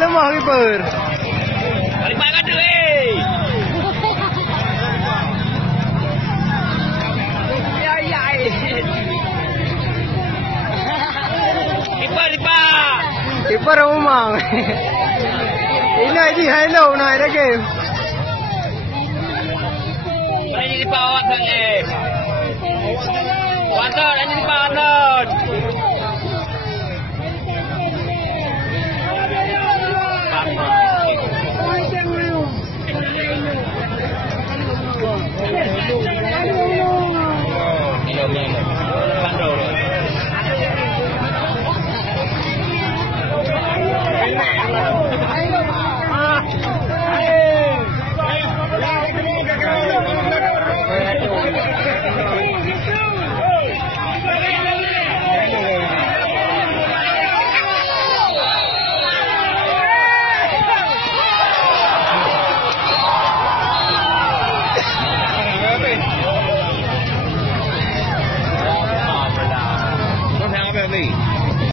Lemah keeper. Balik banget tu eh. Ya. Keeper rumah. Ini di hello naik dah game. Ini di bawah sana. Water, ini di bawah.